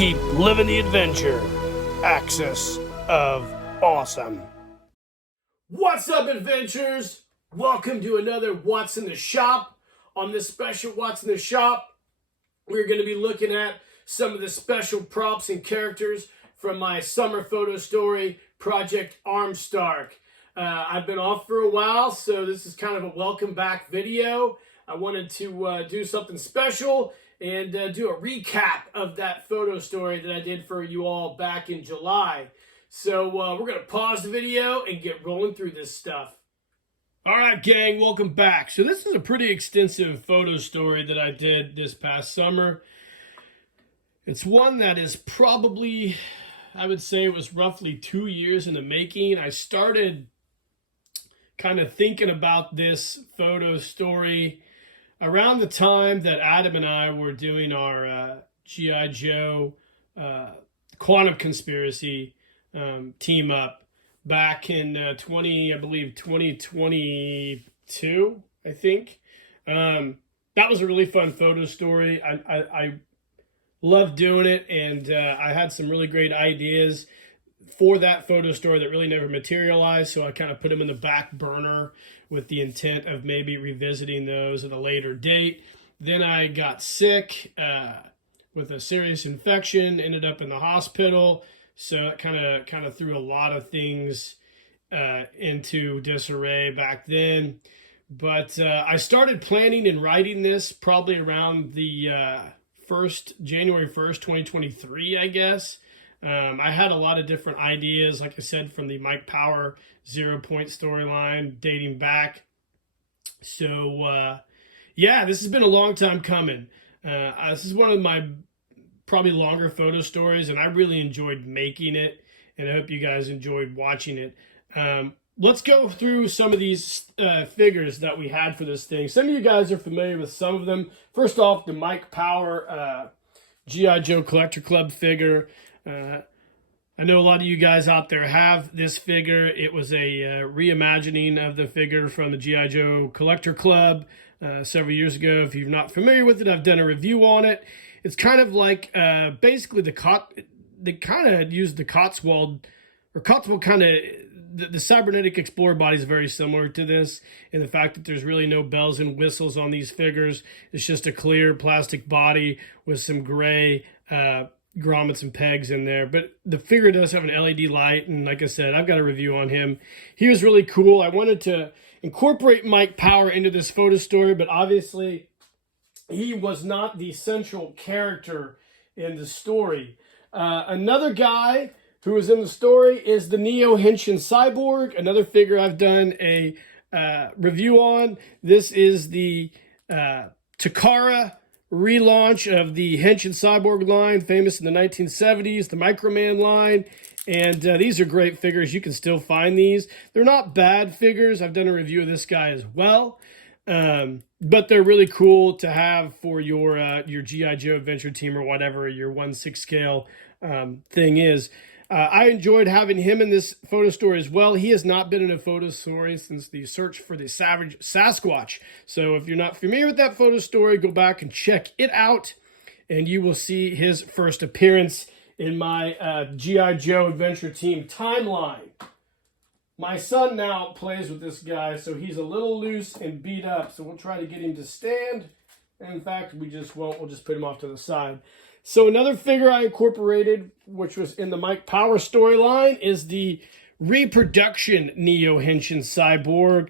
Keep living the adventure. Axis of Awesome. What's up, adventurers? Welcome to another What's in the Shop. On this special What's in the Shop, we're going to be looking at some of the special props and characters from my summer photo story, Project Armstark. I've been off for a while, so this is kind of a welcome back video. I wanted to do something special and do a recap of that photo story that I did for you all back in July. So we're going to pause the video and get rolling through this stuff. All right, gang, welcome back. So this is a pretty extensive photo story that I did this past summer. It's one that is probably, I would say it was roughly 2 years in the making. I started kind of thinking about this photo story around the time that Adam and I were doing our G.I. Joe Quantum Conspiracy team up back in 2022, I think. That was a really fun photo story. I loved doing it, and I had some really great ideas for that photo story that really never materialized, so I kind of put them in the back burner with the intent of maybe revisiting those at a later date. Then I got sick with a serious infection, ended up in the hospital, so it kind of threw a lot of things into disarray back then. But I started planning and writing this probably around the January 1st, 2023, I guess. I had a lot of different ideas, like I said, from the Mike Power 0 Point storyline dating back. So, yeah, this has been a long time coming. This is one of my probably longer photo stories, and I really enjoyed making it, and I hope you guys enjoyed watching it. Let's go through some of these figures that we had for this thing. Some of you guys are familiar with some of them. First off, the Mike Power G.I. Joe Collector Club figure. I know a lot of you guys out there have this figure. It was a reimagining of the figure from the G.I. Joe Collector Club several years ago. If you're not familiar with it, I've done a review on it. It's kind of like basically they kind of used the Cotswold kind of, the cybernetic explorer body is very similar to this in the fact that there's really no bells and whistles on these figures. It's just a clear plastic body with some gray grommets and pegs in there, but the figure does have an LED light, and like I said, I've got a review on him. He was really cool. I wanted to incorporate Mike Power into this photo story, but obviously he was not the central character in the story. Another guy who was in the story is the Neo Henshin Cyborg, another figure I've done a review on. This is the Takara relaunch of the Henshin Cyborg line, famous in the 1970s, the Microman line, and these are great figures. You can still find these. They're not bad figures. I've done a review of this guy as well, but they're really cool to have for your G.I. Joe adventure team or whatever your 1/6 scale thing is. I enjoyed having him in this photo story as well. He has not been in a photo story since the search for the Savage Sasquatch. So if you're not familiar with that photo story, go back and check it out, and you will see his first appearance in my G.I. Joe Adventure Team timeline. My son now plays with this guy, so he's a little loose and beat up, so we'll try to get him to stand. And in fact, we just won't. We'll just put him off to the side. So another figure I incorporated, which was in the Mike Power storyline, is the reproduction Neo Henshin Cyborg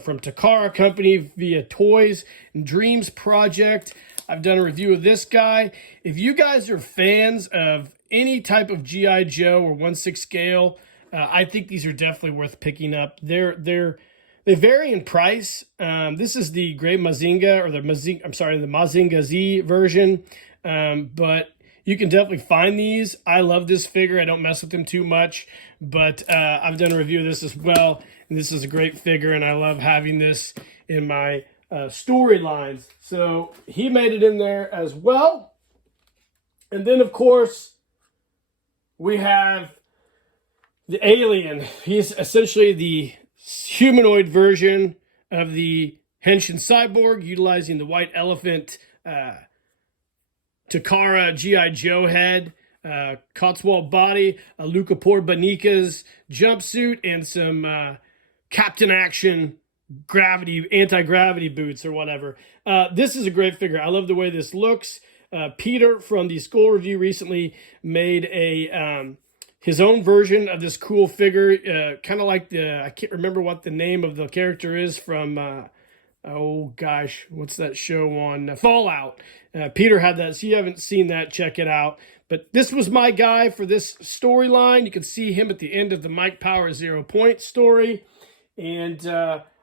from Takara Company via Toys and Dreams Project. I've done a review of this guy. If you guys are fans of any type of G.I. Joe or 1/6 scale, I think these are definitely worth picking up. They vary in price. This is the Gray Mazinga, or the Mazinga Z version. But you can definitely find these. I love this figure. I don't mess with them too much, but I've done a review of this as well. And this is a great figure, and I love having this in my storylines. So he made it in there as well. And then, of course, we have the alien. He's essentially the humanoid version of the Henshin Cyborg, utilizing the white elephant Takara G.I. Joe head, Cotswold body, a Lucaport Bonica's jumpsuit, and some Captain Action anti-gravity boots or whatever. This is a great figure. I love the way this looks. Peter from the Skull Review recently made his own version of this cool figure, kind of like I can't remember what the name of the character is from, oh gosh, what's that show on Fallout? Peter had that, so if you haven't seen that, check it out. But this was my guy for this storyline. You can see him at the end of the Mike Power 0 Point story, and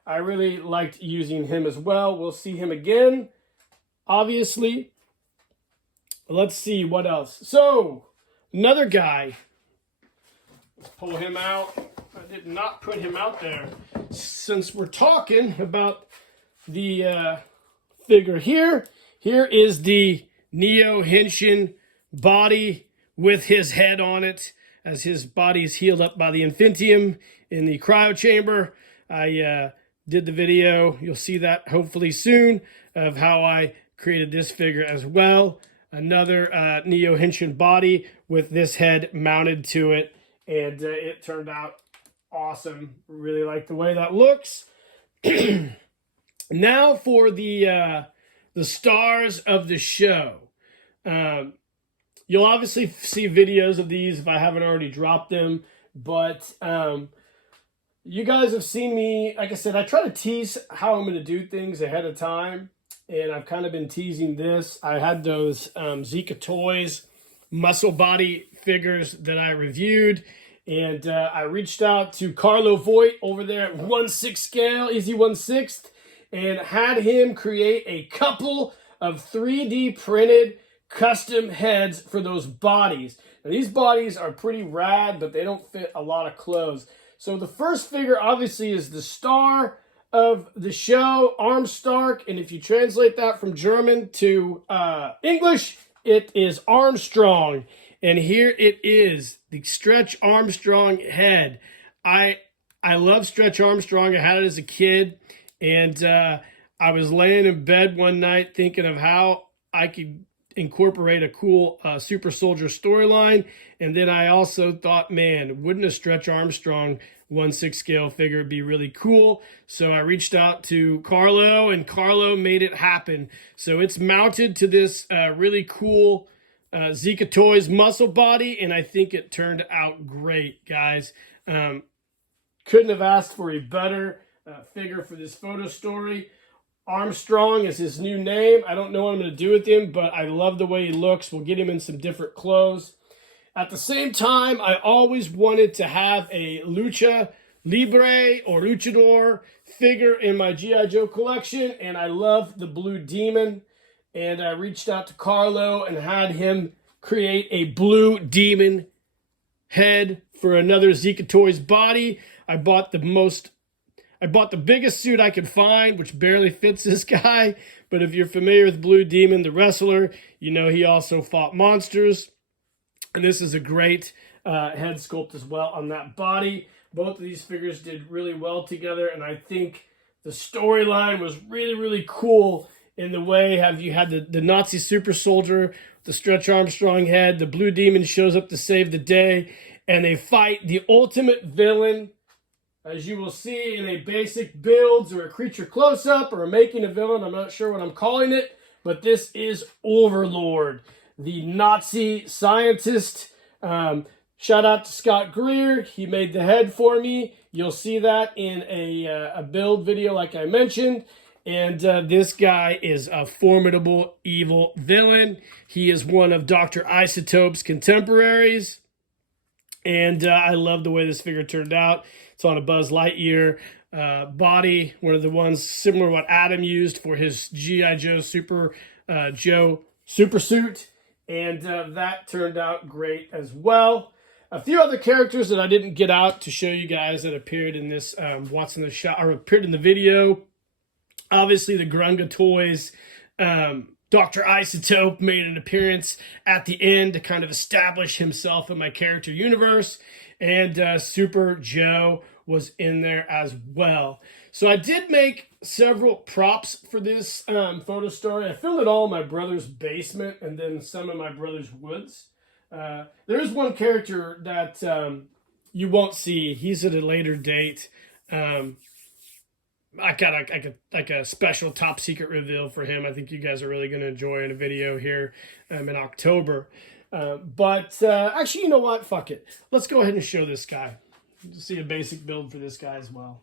I really liked using him as well. We'll see him again, obviously. Let's see what else. So, another guy. Let's pull him out. I did not put him out there. Since we're talking about the figure here, here is the Neo Henshin body with his head on it, as his body is healed up by the Infinitium in the cryo chamber. I did the video, you'll see that hopefully soon, of how I created this figure as well. Another Neo Henshin body with this head mounted to it, and it turned out awesome. Really like the way that looks. Now for the stars of the show. You'll obviously see videos of these if I haven't already dropped them, but you guys have seen me, like I said, I try to tease how I'm going to do things ahead of time, and I've kind of been teasing this. I had those Zika Toys muscle body figures that I reviewed, and I reached out to Carlo Voigt over there at 1/6 scale, easy 1/6, and had him create a couple of 3D printed custom heads for those bodies. Now, these bodies are pretty rad, but they don't fit a lot of clothes. So the first figure obviously is the star of the show, Armstark, and if you translate that from German to English, it is Armstrong. And here it is, the Stretch Armstrong head. I love Stretch Armstrong. I had it as a kid, and I was laying in bed one night thinking of how I could incorporate a cool super soldier storyline, and then I also thought, man, wouldn't a Stretch Armstrong 1/6 scale figure be really cool? So I reached out to Carlo, and Carlo made it happen. So it's mounted to this really cool Zika Toys muscle body, and I think it turned out great, guys. Couldn't have asked for a better figure for this photo story. Armstrong is his new name. I don't know what I'm going to do with him, but I love the way he looks. We'll get him in some different clothes. At the same time, I always wanted to have a Lucha Libre or Luchador figure in my G.I. Joe collection, and I love the Blue Demon. And I reached out to Carlo and had him create a Blue Demon head for another Zika Toys body. I bought the biggest suit I could find, which barely fits this guy. But if you're familiar with Blue Demon, the wrestler, you know he also fought monsters. And this is a great head sculpt as well on that body. Both of these figures did really well together. And I think the storyline was really, really cool in the way you had the Nazi super soldier, the Stretch Armstrong head, the Blue Demon shows up to save the day, and they fight the ultimate villain, as you will see in a basic builds or a creature close-up or a making a villain. I'm not sure what I'm calling it, but this is Overlord, the Nazi scientist. Shout out to Scott Greer. He made the head for me. You'll see that in a build video like I mentioned. And this guy is a formidable evil villain. He is one of Dr. Isotope's contemporaries. And I love the way this figure turned out. It's on a Buzz Lightyear body, one of the ones similar to what Adam used for his G.I. Joe super suit. And that turned out great as well. A few other characters that I didn't get out to show you guys that appeared in this What's in the Shot, or appeared in the video. Obviously, the Grunga Toys, Dr. Isotope made an appearance at the end to kind of establish himself in my character universe. And Super Joe was in there as well. So I did make several props for this photo story. I filmed it all in my brother's basement and then some in my brother's woods. There is one character that you won't see. He's at a later date. I got a special top secret reveal for him. I think you guys are really going to enjoy in a video here in October. But actually, you know what? Fuck it. Let's go ahead and show this guy. See a basic build for this guy as well.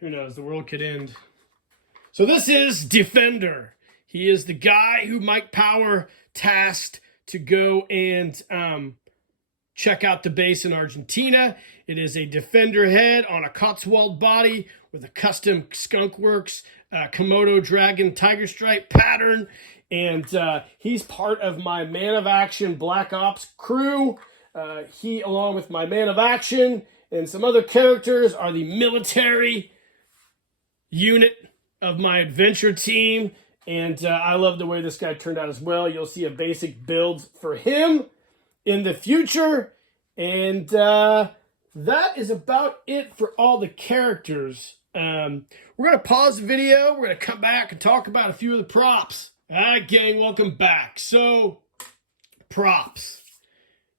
Who knows? The world could end. So this is Defender. He is the guy who Mike Power tasked to go and check out the base in Argentina. It is a Defender head on a Cotswold body with a custom Skunkworks Komodo Dragon Tiger Stripe pattern. And he's part of my Man of Action Black Ops crew. He, along with my Man of Action and some other characters, are the military unit of my adventure team. And I love the way this guy turned out as well. You'll see a basic build for him in the future. And that is about it for all the characters. We're going to pause the video. We're going to come back and talk about a few of the props. All right, gang, welcome back. So, props.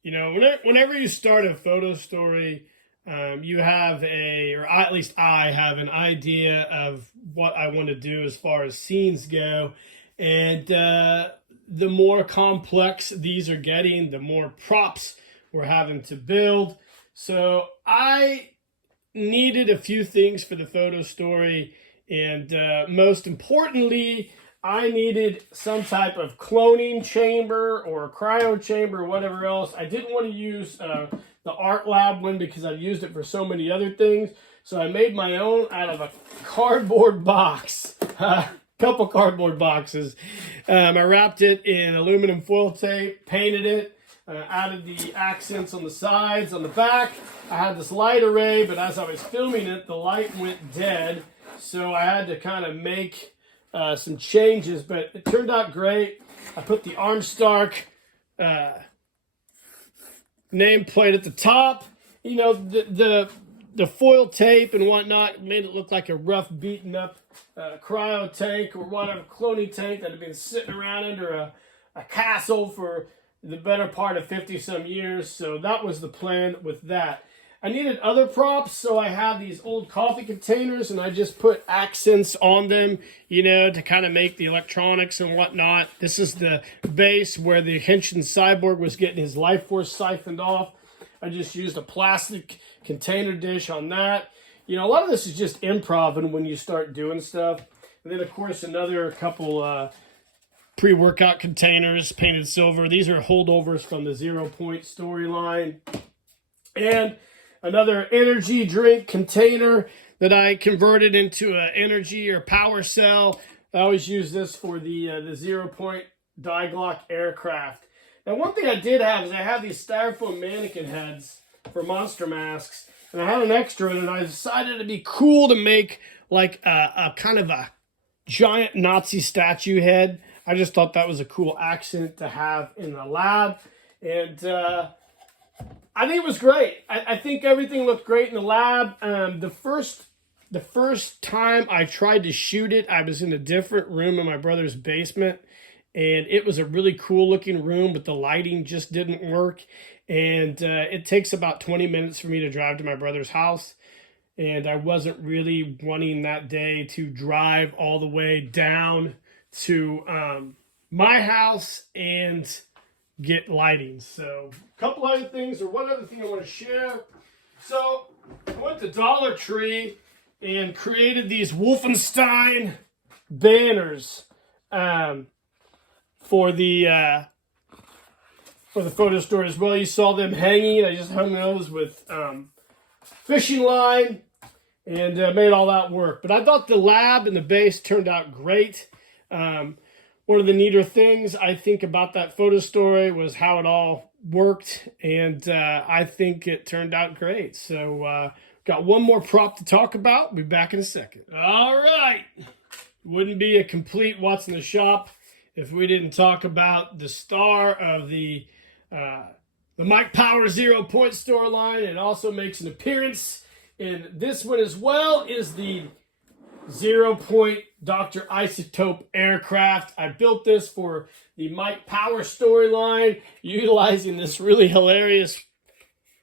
You know, whenever you start a photo story, you have at least I have an idea of what I want to do as far as scenes go. And the more complex these are getting, the more props we're having to build. So I needed a few things for the photo story. And most importantly, I needed some type of cloning chamber or a cryo chamber or whatever else. I didn't want to use the Art Lab one because I've used it for so many other things. So I made my own out of a cardboard box, couple cardboard boxes. I wrapped it in aluminum foil tape, painted it, added the accents on the sides, on the back. I had this light array, but as I was filming it, the light went dead. So I had to kind of make some changes, but it turned out great. I put the Armstark nameplate at the top. You know, the foil tape and whatnot made it look like a rough, beaten up cryo tank or whatever, cloning tank that had been sitting around under a castle for the better part of 50 some years. So that was the plan with that. I needed other props, so I had these old coffee containers, and I just put accents on them, you know, to kind of make the electronics and whatnot. This is the base where the Henshin Cyborg was getting his life force siphoned off. I just used a plastic container dish on that. You know, a lot of this is just improv and when you start doing stuff. And then, of course, another couple pre-workout containers painted silver. These are holdovers from the 0 Point storyline. And another energy drink container that I converted into an energy or power cell. I always use this for the 0 Point Diaglock aircraft. Now, one thing I did have is I have these styrofoam mannequin heads for monster masks. And I had an extra, and I decided it'd be cool to make like a kind of a giant Nazi statue head. I just thought that was a cool accent to have in the lab. And I think it was great. I think everything looked great in the lab. The first time I tried to shoot it, I was in a different room in my brother's basement. And it was a really cool looking room, but the lighting just didn't work. And it takes about 20 minutes for me to drive to my brother's house. And I wasn't really wanting that day to drive all the way down to my house and get lighting. So a couple other things, or one other thing I want to share. So I went to Dollar Tree and created these Wolfenstein banners for the photo store as well. You saw them hanging. I just hung those with fishing line and made all that work. But I thought the lab and the base turned out great. One of the neater things I think about that photo story was how it all worked, and I think it turned out great. So got one more prop to talk about. We'll be back in a second. All right. Wouldn't be a complete What's in the Shop if we didn't talk about the star of the Mike Power 0 Point storyline. It also makes an appearance in this one as well, is the 0-point Dr. Isotope aircraft. I built this for the Mike Power storyline, utilizing this really hilarious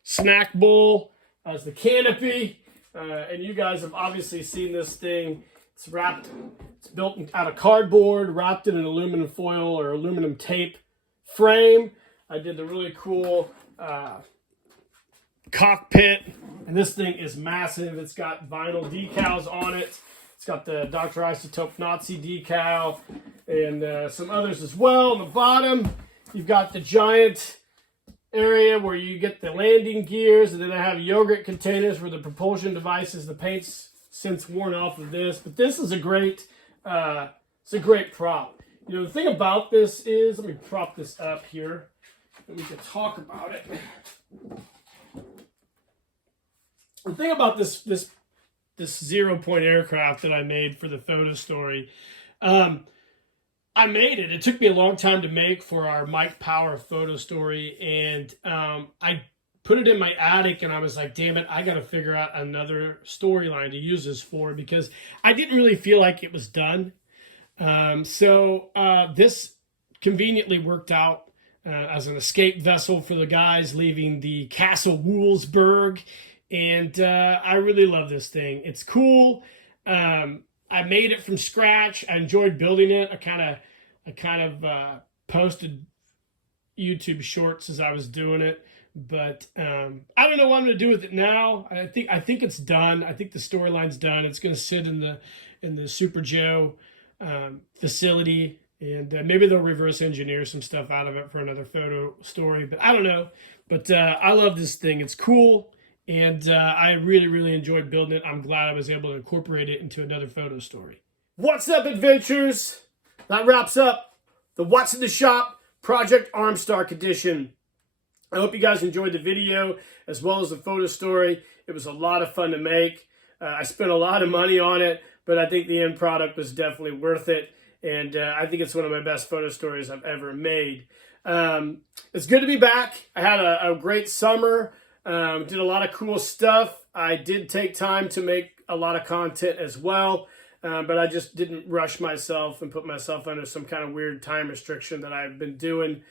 snack bowl as the canopy. And you guys have obviously seen this thing. It's built out of cardboard, wrapped in an aluminum foil or aluminum tape frame. I did the really cool cockpit, and this thing is massive. It's got vinyl decals on it. It's got the Dr. Isotope Nazi decal and some others as well. On the bottom, you've got the giant area where you get the landing gears, and then I have yogurt containers for the propulsion devices. The paint's since worn off of this, but this is a great prop. You know, the thing about this is, let me prop this up here and we can talk about it. The thing about this 0-point aircraft that I made for the photo story, I made it. It took me a long time to make for our Mike Power photo story, and I put it in my attic, and I was like, damn it, I got to figure out another storyline to use this for, because I didn't really feel like it was done. So this conveniently worked out as an escape vessel for the guys leaving the Castle Woolsburg, and I really love this thing. It's cool. I made it from scratch. I enjoyed building it. I kind of posted YouTube shorts as I was doing it, but I don't know what I'm going to do with it now. I think it's done. I think the storyline's done. It's going to sit in the Super Joe facility, and maybe they'll reverse engineer some stuff out of it for another photo story, but I don't know. But I love this thing. It's cool, and I really enjoyed building it. I'm glad I was able to incorporate it into another photo story. What's up, adventures? That wraps up the What's in the Shop Project Armstark edition. I hope you guys enjoyed the video as well as the photo story. It was a lot of fun to make. I spent a lot of money on it, but I think the end product was definitely worth it. And I think it's one of my best photo stories I've ever made. It's good to be back. I had a great summer. Did a lot of cool stuff. I did take time to make a lot of content as well. But I just didn't rush myself and put myself under some kind of weird time restriction that I've been doing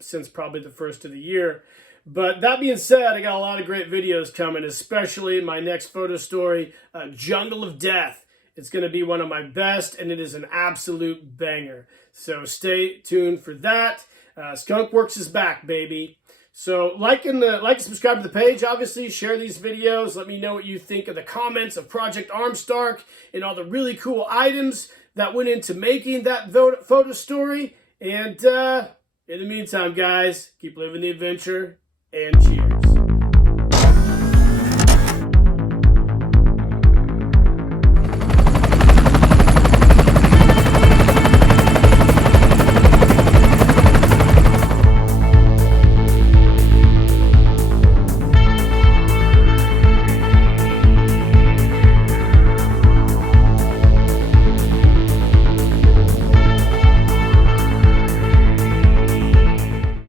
since probably the first of the year. But that being said, I got a lot of great videos coming, especially my next photo story, Jungle of Death. It's going to be one of my best, and it is an absolute banger. So stay tuned for that. Skunkworks is back, baby. So like and subscribe to the page. Obviously, share these videos. Let me know what you think of the comments of Project Armstark and all the really cool items that went into making that photo story. And in the meantime, guys, keep living the adventure and cheers.